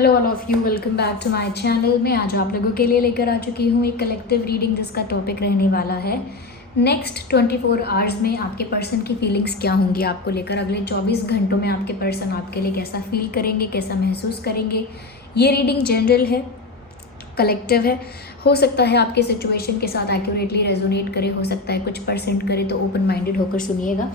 Hello all of you, welcome back to my channel. मैं आज आप लोगों के लिए लेकर आ चुकी हूँ एक कलेक्टिव रीडिंग जिसका टॉपिक रहने वाला है नेक्स्ट 24 आवर्स में आपके पर्सन की फीलिंग्स क्या होंगी आपको लेकर। अगले 24 घंटों में आपके पर्सन आपके लिए कैसा फील करेंगे, कैसा महसूस करेंगे। ये रीडिंग जनरल है, कलेक्टिव है। हो सकता है आपके सिचुएशन के साथ एक्यूरेटली रेजोनेट करे, हो सकता है कुछ परसेंट करे, तो ओपन माइंडेड होकर सुनिएगा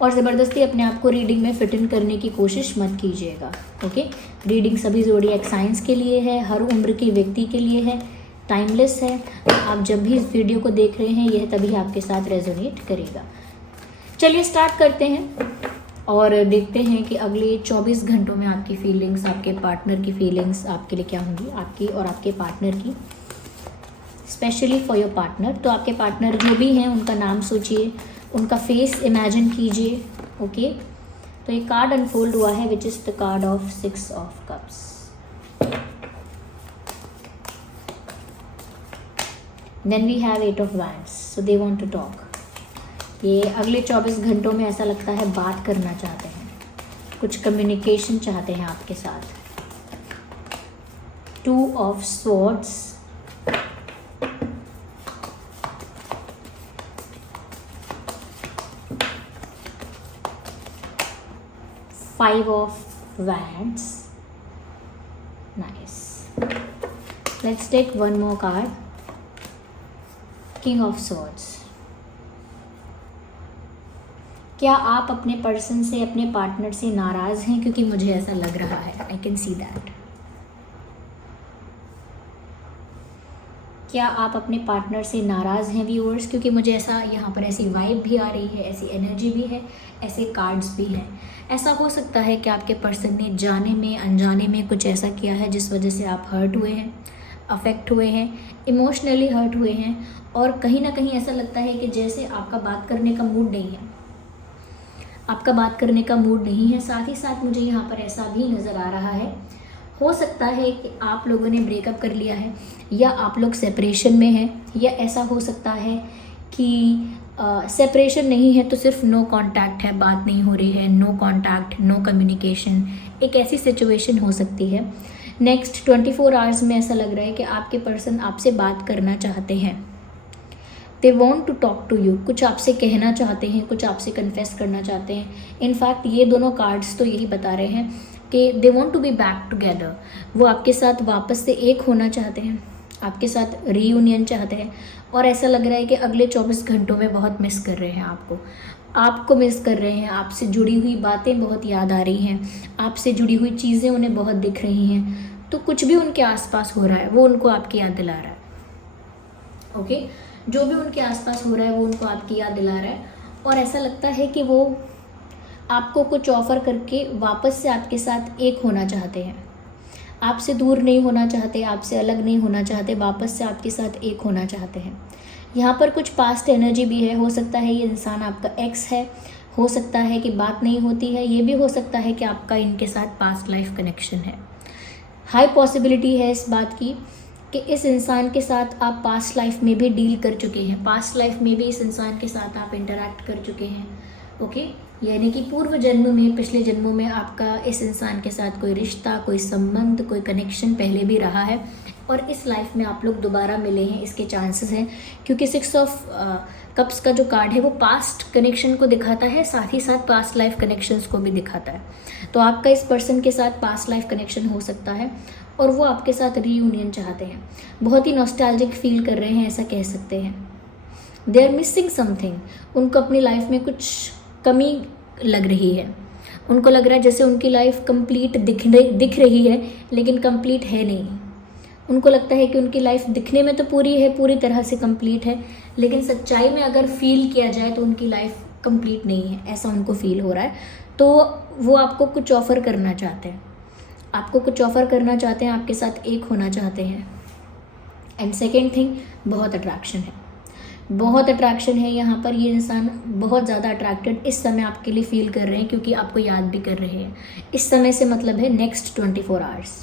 और ज़बरदस्ती अपने आप को रीडिंग में फिट इन करने की कोशिश मत कीजिएगा। ओके, रीडिंग सभी ज़ोडिएक साइंस के लिए है, हर उम्र के व्यक्ति के लिए है, टाइमलेस है। आप जब भी इस वीडियो को देख रहे हैं यह तभी आपके साथ रेजोनेट करेगा। चलिए स्टार्ट करते हैं और देखते हैं कि अगले 24 घंटों में आपकी फीलिंग्स, आपके पार्टनर की फीलिंग्स आपके लिए क्या होंगी, आपकी और आपके पार्टनर की, स्पेशली फॉर योर पार्टनर। तो आपके पार्टनर जो भी हैं उनका नाम सोचिए, उनका फेस इमेजिन कीजिए। ओके, तो ये कार्ड अनफोल्ड हुआ है which is the card of 6 of cups. Then we have 8 of wands, so they want to talk. ये अगले 24 घंटों में ऐसा लगता है बात करना चाहते हैं, कुछ कम्युनिकेशन चाहते हैं आपके साथ। 2 of swords, 5 of wands. Nice. Let's take one more card. King of swords. क्या आप अपने पर्सन से, अपने पार्टनर से नाराज़ हैं? क्योंकि मुझे ऐसा लग रहा है, आई कैन सी दैट। क्या आप अपने पार्टनर से नाराज़ हैं व्यूअर्स? क्योंकि मुझे ऐसा यहाँ पर ऐसी वाइब भी आ रही है, ऐसी एनर्जी भी है, ऐसे कार्ड्स भी हैं। ऐसा हो सकता है कि आपके पर्सन ने जाने में अनजाने में कुछ ऐसा किया है जिस वजह से आप हर्ट हुए हैं, अफेक्ट हुए हैं, इमोशनली हर्ट हुए हैं। और कहीं ना कहीं ऐसा लगता है कि जैसे आपका बात करने का मूड नहीं है, आपका बात करने का मूड नहीं है। साथ ही साथ मुझे यहाँ पर ऐसा भी नज़र आ रहा है, हो सकता है कि आप लोगों ने ब्रेकअप कर लिया है या आप लोग सेपरेशन में हैं, या ऐसा हो सकता है कि सेपरेशन नहीं है तो सिर्फ नो कांटेक्ट है, बात नहीं हो रही है, नो कांटेक्ट, नो कम्युनिकेशन, एक ऐसी सिचुएशन हो सकती है। नेक्स्ट 24 आवर्स में ऐसा लग रहा है कि आपके पर्सन आपसे बात करना चाहते हैं। They want to talk to you, कुछ आपसे कहना चाहते हैं, कुछ आपसे कन्फेस करना चाहते हैं। इनफैक्ट ये दोनों कार्ड्स तो यही बता रहे हैं कि they want to be back together, वो आपके साथ वापस से एक होना चाहते हैं, आपके साथ रीयूनियन चाहते हैं। और ऐसा लग रहा है कि अगले 24 घंटों में बहुत मिस कर रहे हैं आपको मिस कर रहे हैं। आपसे जुड़ी हुई बातें बहुत याद आ रही हैं, आपसे जुड़ी हुई चीज़ें उन्हें बहुत दिख रही हैं। तो कुछ भी उनके आसपास हो रहा है वो उनको आपकी याद दिला रहा है। ओके, जो भी उनके आसपास हो रहा है वो उनको आपकी याद दिला रहा है। और ऐसा लगता है कि वो आपको कुछ ऑफ़र करके वापस से आपके साथ एक होना चाहते हैं, आपसे दूर नहीं होना चाहते, आपसे अलग नहीं होना चाहते, वापस से आपके साथ एक होना चाहते हैं। यहाँ पर कुछ पास्ट एनर्जी भी है, हो सकता है ये इंसान आपका एक्स है, हो सकता है कि बात नहीं होती है, ये भी हो सकता है कि आपका इनके साथ पास्ट लाइफ कनेक्शन है। हाई पॉसिबिलिटी है इस बात की कि इस इंसान के साथ आप पास्ट लाइफ में भी डील कर चुके हैं, पास्ट लाइफ में भी इस इंसान के साथ आप इंटरैक्ट कर चुके हैं। ओके, यानी कि पूर्व जन्म में, पिछले जन्मों में आपका इस इंसान के साथ कोई रिश्ता, कोई संबंध, कोई कनेक्शन पहले भी रहा है और इस लाइफ में आप लोग दोबारा मिले हैं, इसके चांसेस हैं। क्योंकि 6 ऑफ कप्स का जो कार्ड है वो पास्ट कनेक्शन को दिखाता है, साथ ही साथ पास्ट लाइफ कनेक्शंस को भी दिखाता है। तो आपका इस पर्सन के साथ पास्ट लाइफ कनेक्शन हो सकता है और वो आपके साथ रीयूनियन चाहते हैं, बहुत ही नॉस्टैल्जिक फील कर रहे हैं, ऐसा कह सकते हैं। दे आर मिसिंग समथिंग, उनको अपनी लाइफ में कुछ कमी लग रही है। उनको लग रहा है जैसे उनकी लाइफ कंप्लीट दिख रही है लेकिन कंप्लीट है नहीं। उनको लगता है कि उनकी लाइफ दिखने में तो पूरी है, पूरी तरह से कंप्लीट है, लेकिन सच्चाई में अगर फील किया जाए तो उनकी लाइफ कंप्लीट नहीं है, ऐसा उनको फील हो रहा है। तो वो आपको कुछ ऑफ़र करना चाहते हैं, आपको कुछ ऑफ़र करना चाहते हैं, आपके साथ एक होना चाहते हैं। एंड सेकेंड थिंग, बहुत अट्रैक्शन है, बहुत अट्रैक्शन है। यहाँ पर ये इंसान बहुत ज़्यादा अट्रैक्टेड इस समय आपके लिए फील कर रहे हैं, क्योंकि आपको याद भी कर रहे हैं। इस समय से मतलब है नेक्स्ट 24 आवर्स।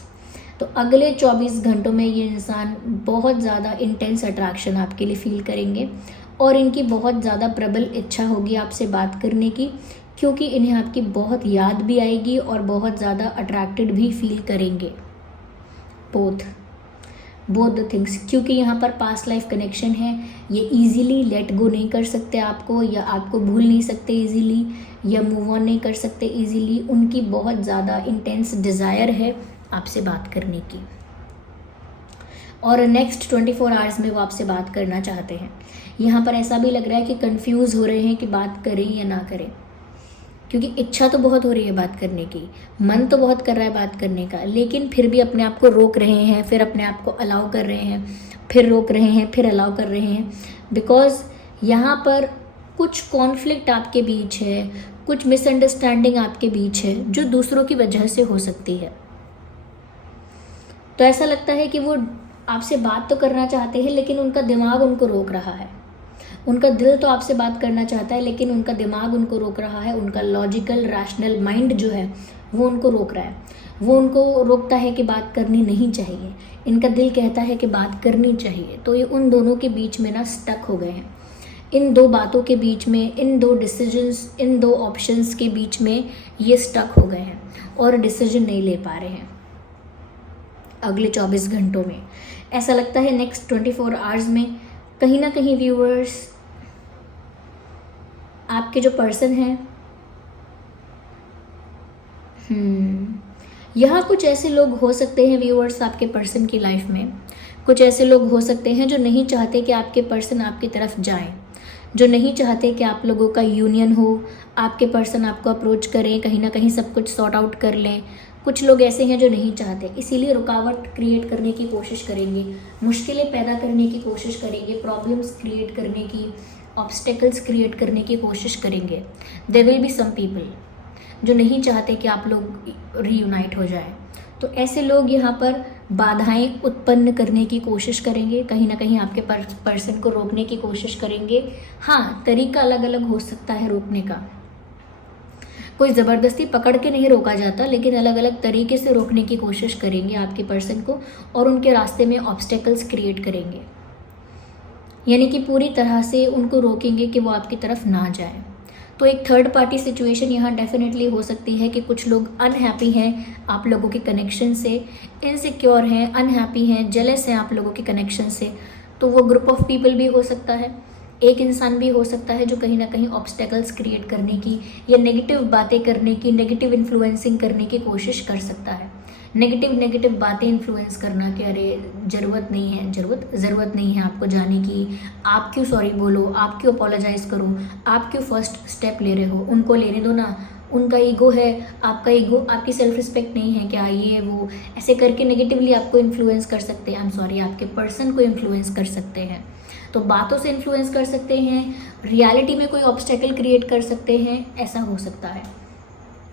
तो अगले 24 घंटों में ये इंसान बहुत ज़्यादा इंटेंस अट्रैक्शन आपके लिए फील करेंगे और इनकी बहुत ज़्यादा प्रबल इच्छा होगी आपसे बात करने की, क्योंकि इन्हें आपकी बहुत याद भी आएगी और बहुत ज़्यादा अट्रैक्टेड भी फील करेंगे। बोथ द थिंग्स, क्योंकि यहाँ पर पास्ट लाइफ कनेक्शन है, ये इजीली लेट गो नहीं कर सकते आपको, या आपको भूल नहीं सकते इजीली, या मूव ऑन नहीं कर सकते इजीली। उनकी बहुत ज़्यादा इंटेंस डिज़ायर है आपसे बात करने की, और नेक्स्ट 24 आवर्स में वो आपसे बात करना चाहते हैं। यहाँ पर ऐसा भी लग रहा है कि कंफ्यूज हो रहे हैं कि बात करें या ना करें, क्योंकि इच्छा तो बहुत हो रही है बात करने की, मन तो बहुत कर रहा है बात करने का, लेकिन फिर भी अपने आप को रोक रहे हैं, फिर अपने आप को अलाउ कर रहे हैं, फिर रोक रहे हैं, फिर अलाउ कर रहे हैं। बिकॉज यहाँ पर कुछ कॉन्फ्लिक्ट आपके बीच है, कुछ मिसअंडरस्टैंडिंग आपके बीच है जो दूसरों की वजह से हो सकती है। तो ऐसा लगता है कि वो आपसे बात तो करना चाहते हैं, लेकिन उनका दिमाग उनको रोक रहा है। उनका दिल तो आपसे बात करना चाहता है, लेकिन उनका दिमाग उनको रोक रहा है। उनका लॉजिकल रैशनल माइंड जो है वो उनको रोक रहा है। वो उनको रोकता है कि बात करनी नहीं चाहिए, इनका दिल कहता है कि बात करनी चाहिए। तो ये उन दोनों के बीच में ना स्टक हो गए हैं, इन दो बातों के बीच में, इन दो डिसीजंस, इन दो ऑप्शंस के बीच में ये स्टक हो गए हैं और डिसीजन नहीं ले पा रहे हैं अगले 24 घंटों में। ऐसा लगता है नेक्स्ट 24 आवर्स में कहीं ना कहीं व्यूअर्स, आपके जो पर्सन हैं, यहाँ कुछ ऐसे लोग हो सकते हैं व्यूअर्स आपके पर्सन की लाइफ में, कुछ ऐसे लोग हो सकते हैं जो नहीं चाहते कि आपके पर्सन आपकी तरफ जाएं, जो नहीं चाहते कि आप लोगों का यूनियन हो, आपके पर्सन आपको अप्रोच करें, कहीं ना कहीं सब कुछ सॉर्ट आउट कर लें। कुछ लोग ऐसे हैं जो नहीं चाहते, इसीलिए रुकावट क्रिएट करने की कोशिश करेंगे, मुश्किलें पैदा करने की कोशिश करेंगे, प्रॉब्लम्स क्रिएट करने की, ऑब्स्टेकल्स क्रिएट करने की कोशिश करेंगे। There will be some people जो नहीं चाहते कि आप लोग रीयूनाइट हो जाए। तो ऐसे लोग यहाँ पर बाधाएं उत्पन्न करने की कोशिश करेंगे, कहीं ना कहीं आपके पर्सन को रोकने की कोशिश करेंगे। हाँ, तरीका अलग अलग हो सकता है रोकने का, कोई ज़बरदस्ती पकड़ के नहीं रोका जाता, लेकिन अलग अलग तरीके से रोकने की कोशिश करेंगे आपके पर्सन को, और उनके रास्ते में ऑब्स्टेकल्स क्रिएट करेंगे, यानी कि पूरी तरह से उनको रोकेंगे कि वो आपकी तरफ ना जाए। तो एक थर्ड पार्टी सिचुएशन यहाँ डेफिनेटली हो सकती है कि कुछ लोग अनहैप्पी हैं आप लोगों के कनेक्शन से, इनसिक्योर हैं, अनहैप्पी हैं, जेलस हैं आप लोगों के कनेक्शन से। तो वो ग्रुप ऑफ पीपल भी हो सकता है, एक इंसान भी हो सकता है जो कहीं ना कहीं ऑब्स्टेकल्स क्रिएट करने की या नेगेटिव बातें करने की, नेगेटिव इन्फ्लुएंसिंग करने की कोशिश कर सकता है। नेगेटिव बातें इन्फ्लुएंस करना कि अरे ज़रूरत नहीं है आपको जाने की, आप क्यों सॉरी बोलो, आप क्यों अपोलोजाइज़ करो, आप क्यों फर्स्ट स्टेप ले रहे हो, उनको लेने दो ना, उनका ईगो है, आपका ईगो, आपकी सेल्फ रिस्पेक्ट नहीं है क्या, ये वो ऐसे करके नेगेटिवली आपको इन्फ्लुएंस कर सकते हैं। आपके पर्सन को इन्फ्लुएंस कर सकते हैं। तो बातों से इन्फ्लुएंस कर सकते हैं, रियलिटी में कोई ऑब्स्टेकल क्रिएट कर सकते हैं, ऐसा हो सकता है।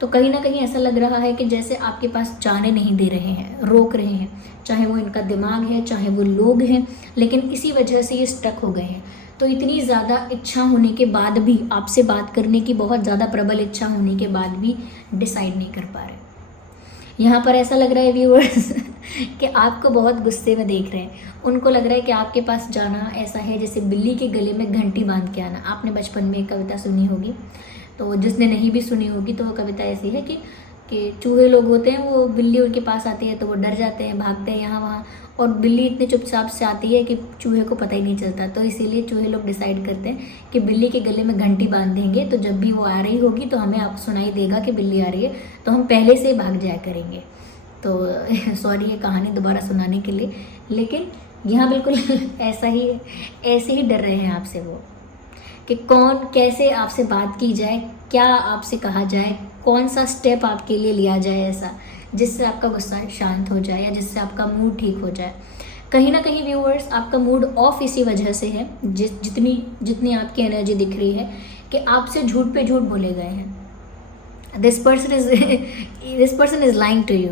तो कहीं ना कहीं ऐसा लग रहा है कि जैसे आपके पास जाने नहीं दे रहे हैं, रोक रहे हैं, चाहे वो इनका दिमाग है, चाहे वो लोग हैं, लेकिन इसी वजह से ये स्टक हो गए हैं। तो इतनी ज़्यादा इच्छा होने के बाद भी, आपसे बात करने की बहुत ज़्यादा प्रबल इच्छा होने के बाद भी डिसाइड नहीं कर पा रहे। यहाँ पर ऐसा लग रहा है व्यूअर्स कि आपको बहुत गुस्से में देख रहे हैं। उनको लग रहा है कि आपके पास जाना ऐसा है जैसे बिल्ली के गले में घंटी बांध के आना। आपने बचपन में एक कविता सुनी होगी, तो जिसने नहीं भी सुनी होगी तो वो कविता ऐसी है कि चूहे लोग होते हैं, वो बिल्ली उनके पास आती है तो वो डर जाते हैं, भागते हैं यहाँ वहाँ, और बिल्ली इतने चुपचाप से आती है कि चूहे को पता ही नहीं चलता। तो इसीलिए चूहे लोग डिसाइड करते हैं कि बिल्ली के गले में घंटी बांध देंगे, तो जब भी वो आ रही होगी तो हमें आप सुनाई देगा कि बिल्ली आ रही है, तो हम पहले से ही भाग जाया करेंगे। तो सॉरी ये कहानी दोबारा सुनाने के लिए, लेकिन यहाँ बिल्कुल ऐसे ही डर रहे हैं आपसे वो, कि कौन कैसे आपसे बात की जाए, क्या आपसे कहा जाए, कौन सा स्टेप आपके लिए लिया जाए ऐसा जिससे आपका गुस्सा शांत हो जाए या जिससे आपका मूड ठीक हो जाए। कहीं ना कहीं व्यूअर्स आपका मूड ऑफ इसी वजह से है, जितनी आपकी एनर्जी दिख रही है कि आपसे झूठ पे झूठ बोले गए हैं। This person is lying to you,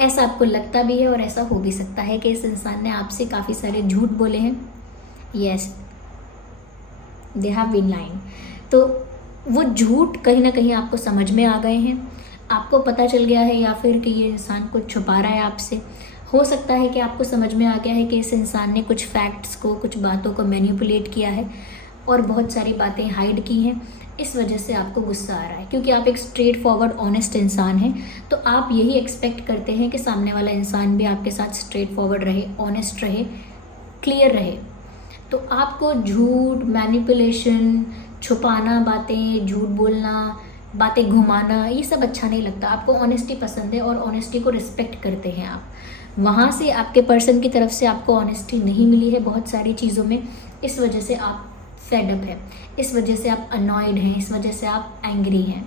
ऐसा आपको लगता भी है और ऐसा हो भी सकता है कि इस इंसान ने आपसे काफ़ी सारे झूठ बोले हैं। Yes, they have been lying. तो वो झूठ कहीं ना कहीं आपको समझ में आ गए हैं, आपको पता चल गया है, या फिर कि ये इंसान कुछ छुपा रहा है आपसे। हो सकता है कि आपको समझ में आ गया है कि इस इंसान ने कुछ फैक्ट्स को, कुछ बातों को मैनिपुलेट किया है, और बहुत सारी बातें हाइड की हैं, इस वजह से आपको गुस्सा आ रहा है। क्योंकि आप एक स्ट्रेट फॉरवर्ड ऑनेस्ट इंसान हैं, तो आप यही एक्सपेक्ट करते हैं कि सामने वाला इंसान भी आपके साथ स्ट्रेट फॉरवर्ड रहे, ऑनेस्ट रहे, क्लियर रहे। तो आपको झूठ, मैनिपुलेशन, छुपाना बातें, झूठ बोलना, बातें घुमाना, ये सब अच्छा नहीं लगता। आपको ऑनेस्टी पसंद है और ऑनेस्टी को रिस्पेक्ट करते हैं आप। वहाँ से आपके पर्सन की तरफ से आपको ऑनेस्टी नहीं मिली है बहुत सारी चीज़ों में, इस वजह से आप फेडअप है, इस वजह से आप अनॉयड हैं, इस वजह से आप एंग्री हैं।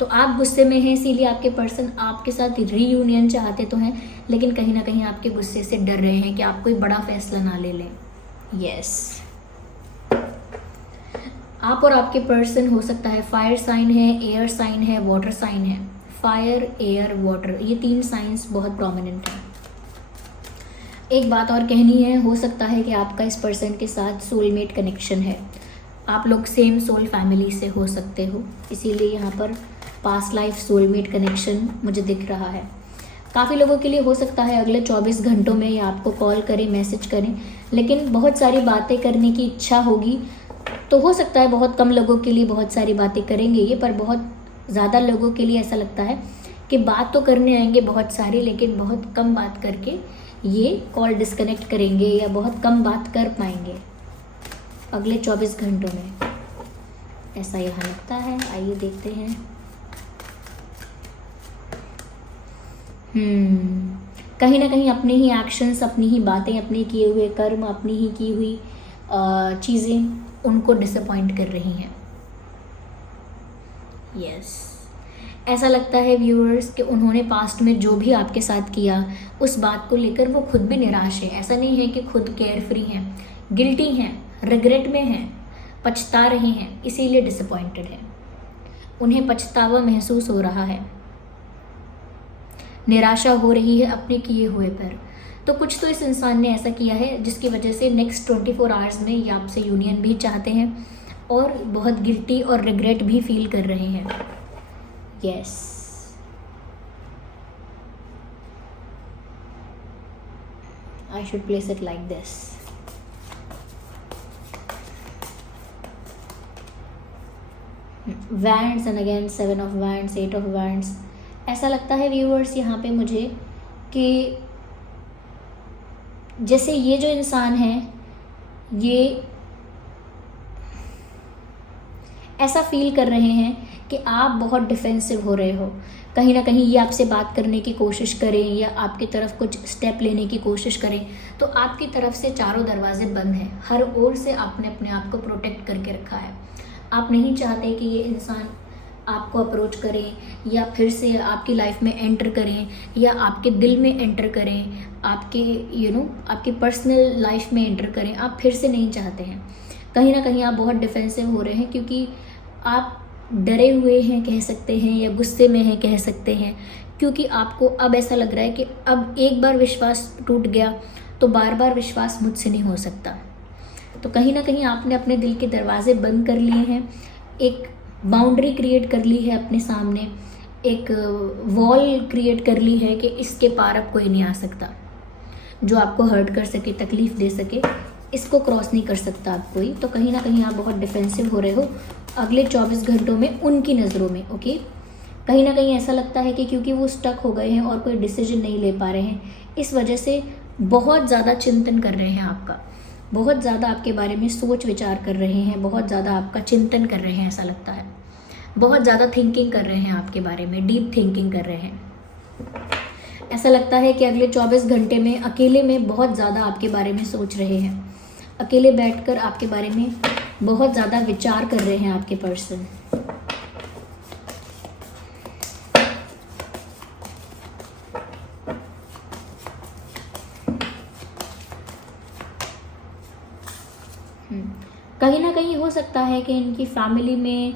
तो आप गुस्से में हैं, इसीलिए आपके पर्सन आपके साथ रीयूनियन चाहते तो हैं, लेकिन कहीं ना कहीं आपके गुस्से से डर रहे हैं कि आप कोई बड़ा फैसला ना ले लें। यस, आप और आपके पर्सन हो सकता है फायर साइन है, एयर साइन है, वाटर साइन है। फायर, एयर, वाटर, ये 3 साइंस बहुत प्रोमिनेंट हैं। एक बात और कहनी है, हो सकता है कि आपका इस पर्सन के साथ सोलमेट कनेक्शन है, आप लोग सेम सोल फैमिली से हो सकते हो, इसीलिए यहाँ पर पास्ट लाइफ सोलमेट कनेक्शन मुझे दिख रहा है। काफ़ी लोगों के लिए हो सकता है अगले 24 घंटों में ये आपको कॉल करें, मैसेज करें, लेकिन बहुत सारी बातें करने की इच्छा होगी, तो हो सकता है बहुत कम लोगों के लिए बहुत सारी बातें करेंगे ये, पर बहुत ज़्यादा लोगों के लिए ऐसा लगता है कि बात तो करने आएंगे बहुत सारी, लेकिन बहुत कम बात करके ये कॉल डिस्कनेक्ट करेंगे या बहुत कम बात कर पाएंगे अगले 24 घंटों में, ऐसा यहाँ लगता है। आइए देखते हैं। कहीं ना कहीं अपने ही एक्शंस, अपनी ही बातें, अपने किए हुए कर्म, अपनी ही की हुई चीज़ें उनको डिसअपॉइंट कर रही हैं। यस, ऐसा लगता है व्यूअर्स कि उन्होंने पास्ट में जो भी आपके साथ किया उस बात को लेकर वो खुद भी निराश है। ऐसा नहीं है कि खुद केयर फ्री हैं, गिल्टी हैं, रिग्रेट में हैं, पछता रहे हैं, इसीलिए डिसअपॉइंटेड है। उन्हें पछतावा महसूस हो रहा है, निराशा हो रही है अपने किए हुए पर। तो कुछ तो इस इंसान ने ऐसा किया है जिसकी वजह से नेक्स्ट 24 आवर्स में ये आपसे यूनियन भी चाहते हैं और बहुत गिल्टी और रिग्रेट भी फील कर रहे हैं। Yes, I should place it like this. Wands and again 7 of wands, 8 of wands. ऐसा लगता है व्यूअर्स यहाँ पे मुझे कि जैसे ये जो इंसान है ये ऐसा फील कर रहे हैं कि आप बहुत डिफेंसिव हो रहे हो। कहीं ना कहीं ये आपसे बात करने की कोशिश करें या आपकी तरफ कुछ स्टेप लेने की कोशिश करें तो आपकी तरफ से चारों दरवाजे बंद हैं, हर ओर से आपने अपने आप को प्रोटेक्ट करके रखा है। आप नहीं चाहते कि ये इंसान आपको अप्रोच करें या फिर से आपकी लाइफ में एंटर करें या आपके दिल में एंटर करें, आपके आपकी पर्सनल लाइफ में एंटर करें। आप फिर से नहीं चाहते हैं। कहीं ना कहीं आप बहुत डिफेंसिव हो रहे हैं क्योंकि आप डरे हुए हैं कह सकते हैं, या गुस्से में हैं कह सकते हैं, क्योंकि आपको अब ऐसा लग रहा है कि अब एक बार विश्वास टूट गया तो बार बार विश्वास मुझसे नहीं हो सकता। तो कहीं ना कहीं आपने अपने दिल के दरवाजे बंद कर लिए हैं, एक बाउंड्री क्रिएट कर ली है अपने सामने, एक वॉल क्रिएट कर ली है कि इसके पार अब कोई नहीं आ सकता, जो आपको हर्ट कर सके, तकलीफ़ दे सके, इसको क्रॉस नहीं कर सकता आप कोई। तो कहीं ना कहीं आप बहुत डिफेंसिव हो रहे हो अगले 24 घंटों में उनकी नज़रों में। ओके, कहीं ना कहीं ऐसा लगता है कि क्योंकि वो स्टक हो गए हैं और कोई डिसीजन नहीं ले पा रहे हैं, इस वजह से बहुत ज़्यादा चिंतन कर रहे हैं आपका, बहुत ज़्यादा आपके बारे में सोच विचार कर रहे हैं, बहुत ज़्यादा आपका चिंतन कर रहे हैं। ऐसा लगता है बहुत ज़्यादा थिंकिंग कर रहे हैं आपके बारे में, डीप थिंकिंग कर रहे हैं। ऐसा लगता है कि अगले 24 घंटे में अकेले में बहुत ज़्यादा आपके बारे में सोच रहे हैं, अकेले बैठकर आपके बारे में बहुत ज़्यादा विचार कर रहे हैं आपके पर्सन। कहीं ना कहीं हो सकता है कि इनकी फैमिली में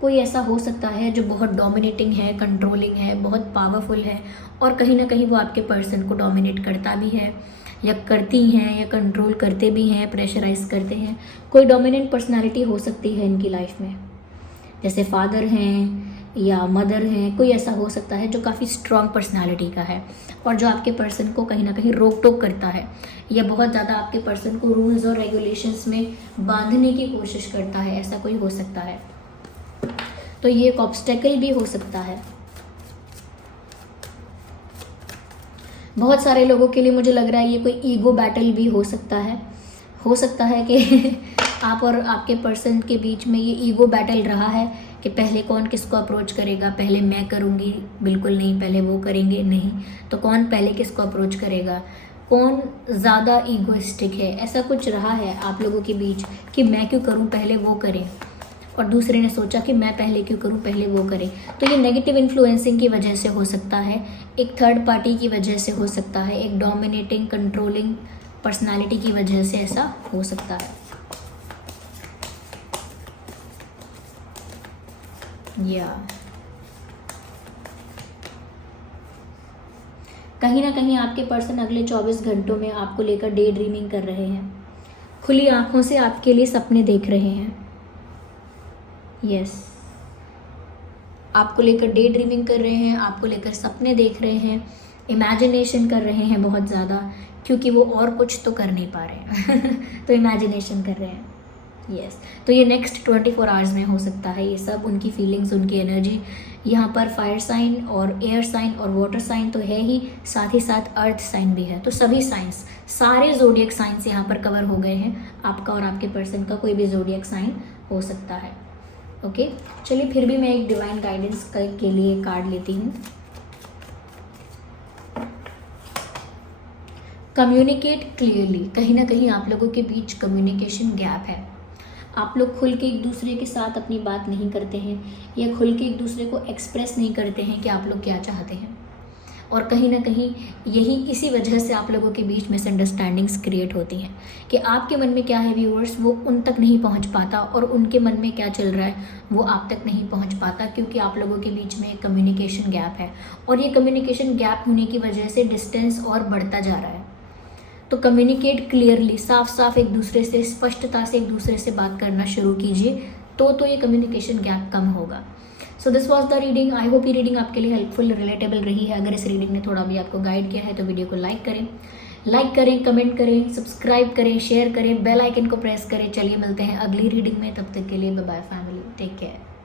कोई ऐसा हो सकता है जो बहुत डोमिनेटिंग है, कंट्रोलिंग है, बहुत पावरफुल है, और कहीं ना कहीं वो आपके पर्सन को डोमिनेट करता भी है या करती हैं या कंट्रोल करते भी हैं, प्रेशराइज करते हैं। कोई डोमिनेंट पर्सनालिटी हो सकती है इनकी लाइफ में, जैसे फादर हैं या मदर हैं, कोई ऐसा हो सकता है जो काफ़ी स्ट्रॉन्ग पर्सनालिटी का है और जो आपके पर्सन को कहीं ना कहीं रोक टोक करता है या बहुत ज़्यादा आपके पर्सन को रूल्स और रेगुलेशंस में बांधने की कोशिश करता है, ऐसा कोई हो सकता है। तो ये एक ऑब्स्टेकल भी हो सकता है। बहुत सारे लोगों के लिए मुझे लग रहा है ये कोई ईगो बैटल भी हो सकता है। हो सकता है कि आप और आपके पर्सन के बीच में ये ईगो बैटल रहा है कि पहले कौन किसको अप्रोच करेगा, पहले मैं करूँगी, बिल्कुल नहीं, पहले वो करेंगे, नहीं, तो कौन पहले किसको अप्रोच करेगा, कौन ज़्यादा ईगोइस्टिक है, ऐसा कुछ रहा है आप लोगों के बीच कि मैं क्यों करूँ, पहले वो करें, और दूसरे ने सोचा कि मैं पहले क्यों करूं, पहले वो करे। तो ये नेगेटिव इन्फ्लुएंसिंग की वजह से हो सकता है, एक थर्ड पार्टी की वजह से हो सकता है, एक डोमिनेटिंग कंट्रोलिंग पर्सनालिटी की वजह से ऐसा हो सकता है। या कहीं ना कहीं आपके पर्सन अगले 24 घंटों में आपको लेकर डे ड्रीमिंग कर रहे हैं, खुली आंखों से आपके लिए सपने देख रहे हैं। यस, आपको लेकर डे ड्रीमिंग कर रहे हैं, आपको लेकर सपने देख रहे हैं, इमेजिनेशन कर रहे हैं बहुत ज़्यादा, क्योंकि वो और कुछ तो कर नहीं पा रहे हैं तो इमेजिनेशन कर रहे हैं। यस, तो ये नेक्स्ट 24 आवर्स में हो सकता है ये सब, उनकी फीलिंग्स, उनकी एनर्जी। यहाँ पर फायर साइन और एयर साइन और वाटर साइन तो है ही, साथ ही साथ अर्थ साइन भी है। तो सभी साइंस, सारे जोडियक साइंस यहाँ पर कवर हो गए हैं। आपका और आपके पर्सन का कोई भी जोडियक साइन हो सकता है। ओके, चलिए फिर भी मैं एक डिवाइन गाइडेंस के लिए कार्ड लेती हूँ। Communicate clearly. कहीं ना कहीं आप लोगों के बीच कम्युनिकेशन गैप है। आप लोग खुल के एक दूसरे के साथ अपनी बात नहीं करते हैं या खुल के एक दूसरे को एक्सप्रेस नहीं करते हैं कि आप लोग क्या चाहते हैं, और कहीं ना कहीं यही इसी वजह से आप लोगों के बीच मिसअंडरस्टैंडिंग्स क्रिएट होती हैं कि आपके मन में क्या है व्यूअर्स, वो उन तक नहीं पहुंच पाता, और उनके मन में क्या चल रहा है वो आप तक नहीं पहुंच पाता, क्योंकि आप लोगों के बीच में एक कम्युनिकेशन गैप है। और ये कम्युनिकेशन गैप होने की वजह से डिस्टेंस और बढ़ता जा रहा है। तो कम्युनिकेट क्लियरली, साफ साफ एक दूसरे से, स्पष्टता से एक दूसरे से बात करना शुरू कीजिए, तो ये कम्युनिकेशन गैप कम होगा। So this was the reading. I hope ये रीडिंग आपके लिए हेल्पफुल, रिलेटेबल रही है। अगर इस रीडिंग ने थोड़ा भी आपको गाइड किया है तो वीडियो को लाइक करें, कमेंट करें, सब्सक्राइब करें, शेयर करें, बेल आइकन को प्रेस करें। चलिए मिलते हैं अगली रीडिंग में, तब तक के लिए bye bye family, take care.